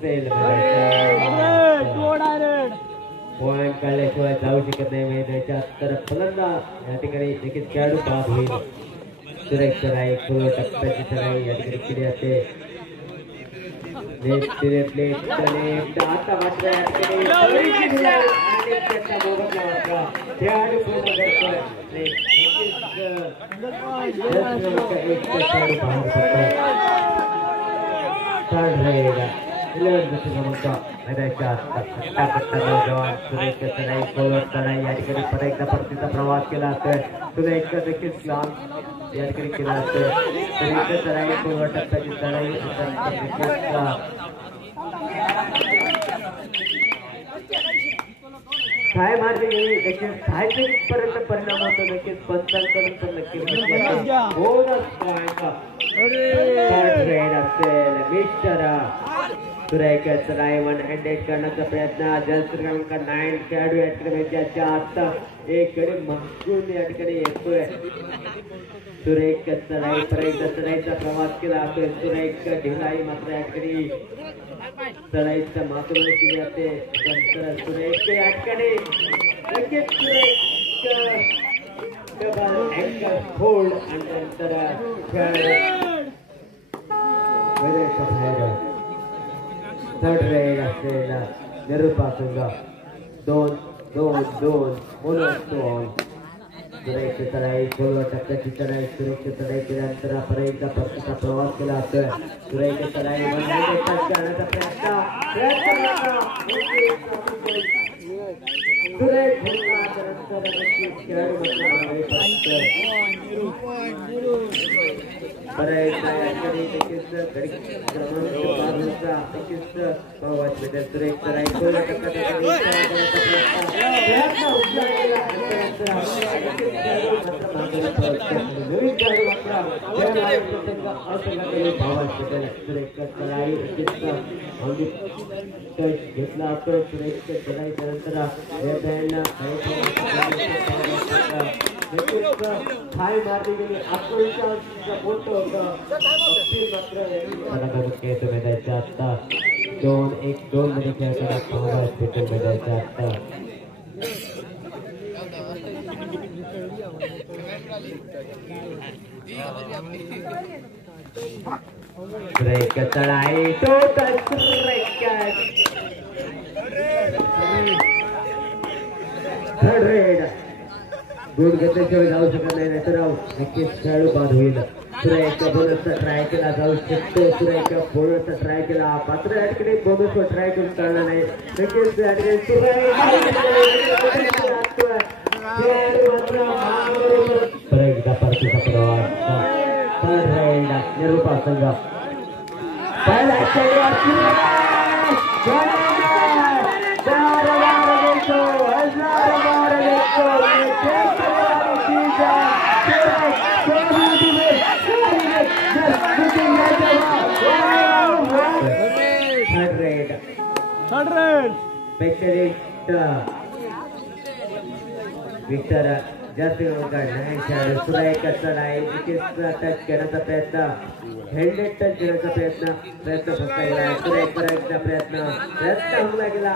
Point काढल्याशिवाय जाऊ शकत नाही मैदानाच्या तर फलंदाज या ठिकाणी देखील खेळाडू बाद होईल. सुरेख सराई पूर्व टप्प्याची सराई या ठिकाणी केली जाते. आता मात्र खेळाडू पूर्ण करतोय. जवान सुरेख सराई कोलवर सराई या ठिकाणी परत एकदा परतीचा प्रवास केला तर सुरेख देखील लांब या ठिकाणी केला असतं. सुरेख सराई कोलवर टप्प्याची सराई काय मार्ग देखील पर्यंत परिणाम होतो. नक्कीच पंचांकडून पण नक्की मिस्टर सुरेख सराई वन हँडेड करण्याचा प्रयत्न. जलसर क्रमांक 9 खेळाडू या ठिकाणी ज्याच्या आता एक कडे मागून या ठिकाणी येतोय. सुरेख सराई पर्यंत सराईचा प्रवास केला जातोय. सुरेख ढिलाई मात्र या ठिकाणी सराईच्या मातृ केली जाते. नंतर सुरेख या ठिकाणी लगेच सुरेख डबल अँकल होल्ड आणि नंतर थर्ड रेड असलेला निरुपा संघ 2-2-2 मोनोस्टॉल. सुरेख सराई खोलवर टप्प्याची चढाई. सुरेख सराई केल्यानंतर परत एकदा परतीचा प्रवास केला तर सुरेख सराई करण्याचा प्रयत्न सुरेख सुरेख सराई खोलवर घेतला तर सुरेख सराई त्यानंतर थाय मारली गेली. आत्मविश्वास मोठं होतं मात्र मैदानाच्या आता 2-1-2 मध्ये खेळताना पाहायला भेटेल. मैदानाच्या आता सुरेख चढाई टोटल थर्ड रेड गुड घेतल्याशिवाय जाऊ शकत नाही. नाहीतर नक्कीच खेळाडू बाद होईल. सुरेख बोनसचा ट्राय केला जाऊ शकतो. सुरेख बोनसचा ट्राय केला मात्र या ठिकाणी बोनसवर ट्राय करून चालला नाही. नक्कीच या ठिकाणी एकदा परतीचा प्रवास. थर्ड रेड निरुपा संघ थर्ड रेड स्पेशलिस्ट विक्टर जास्त खेळाडू. सुरेख चढाई टच घेण्याचा प्रयत्न. हँडेड टच घेण्याचा प्रयत्न फसला गेला. सुरेख करायचा प्रयत्न हमला गेला.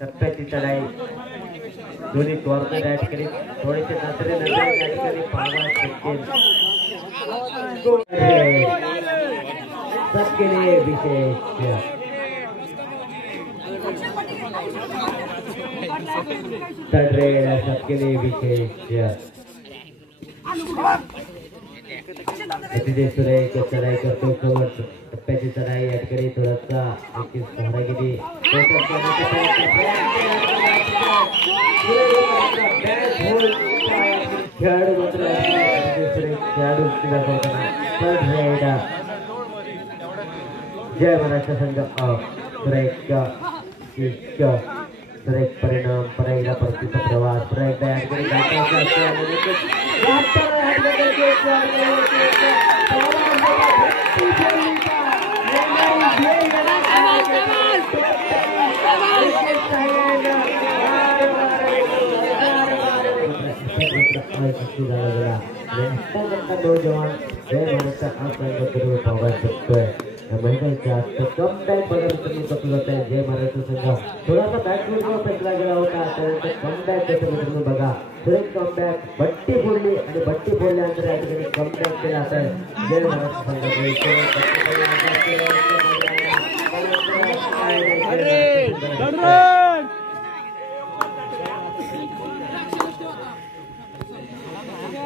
टप्प्याची चढाई दोन्ही कॉर्नर या ठिकाणी थोडेसे नजरे या ठिकाणी सबके लिए विशेष थर्ड रेड सबके लिए विशेष. अतिशय सुरेख चढाई करतो. कवर टप्प्याची चढाई या ठिकाणी थोडासा सहारा गेली. खेळाडू मात्र खेळाडू जय महाराष्ट्र संघ सुरेख सुरेख परिणाम परत परतीचा प्रवास परत झाला गेला नौजवान जय महाराष्ट्र आपल्याबद्दल पाहायला शकतोय महिलांच्या कमबॅक बघायला तुम्ही बघू जात आहे जय महाराष्ट्र संघ थोडासा बॅकवर्ड फेकला गेला होता त्यानंतर कमबॅक कसं तुम्ही बघा सुरेख कमबॅक बट्टी फोडली आणि बट्टी फोडल्यानंतर या ठिकाणी कमबॅक केला आहे जय महाराष्ट्र संघ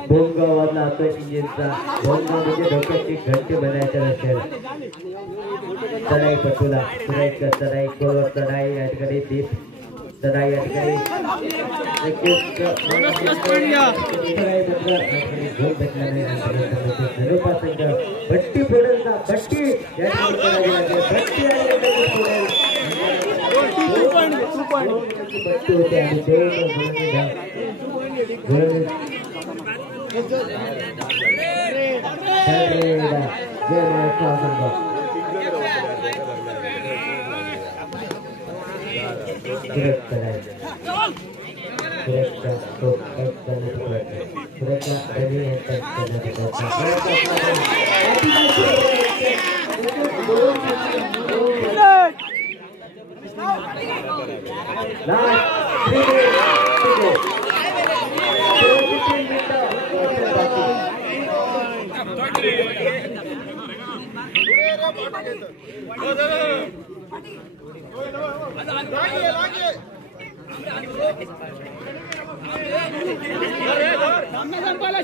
भोंगा वाजला आता इंजिनचा भोंगा म्हणजे डोक्याची घंटी बनायच्या असेल चढाई पटुला सुरेख चढाई कोवर चढाई या ठिकाणी दीप चढाई या ठिकाणी भट्टी फोडेल ना भट्टी भट्टी होते आणि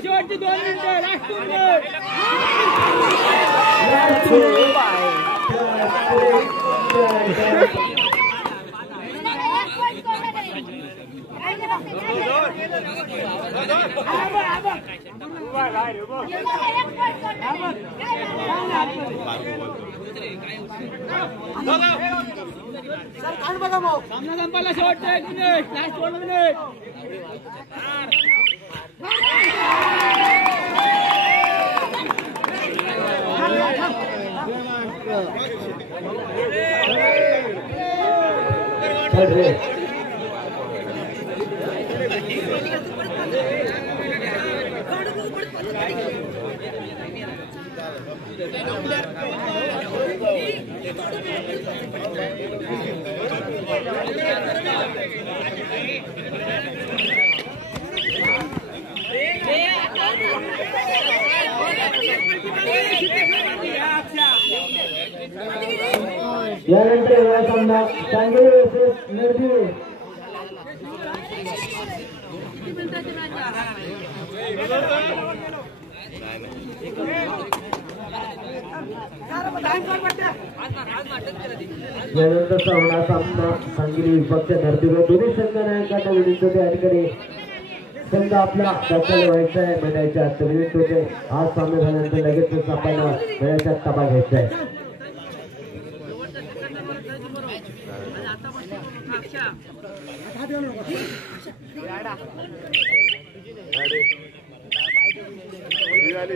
शेवटची 2 मिनिटं सामना संपायला शेवटचा 1 मिनिट लास्ट 1 मिनिट यानंतर या सामना सांगली वर्सेस नरसिंह यानंतर सामना सांगली विभागच्या नरसिंह दोन्ही संघटनांना विरुद्ध त्या ठिकाणी संघ आपला दाखल व्हायचा आहे मैदानाच्या आत विरुद्ध होते आज सामना झाल्यानंतर लगेच आपल्याला मैदानाच्या ताबा घ्यायचा आहे हिरवी आली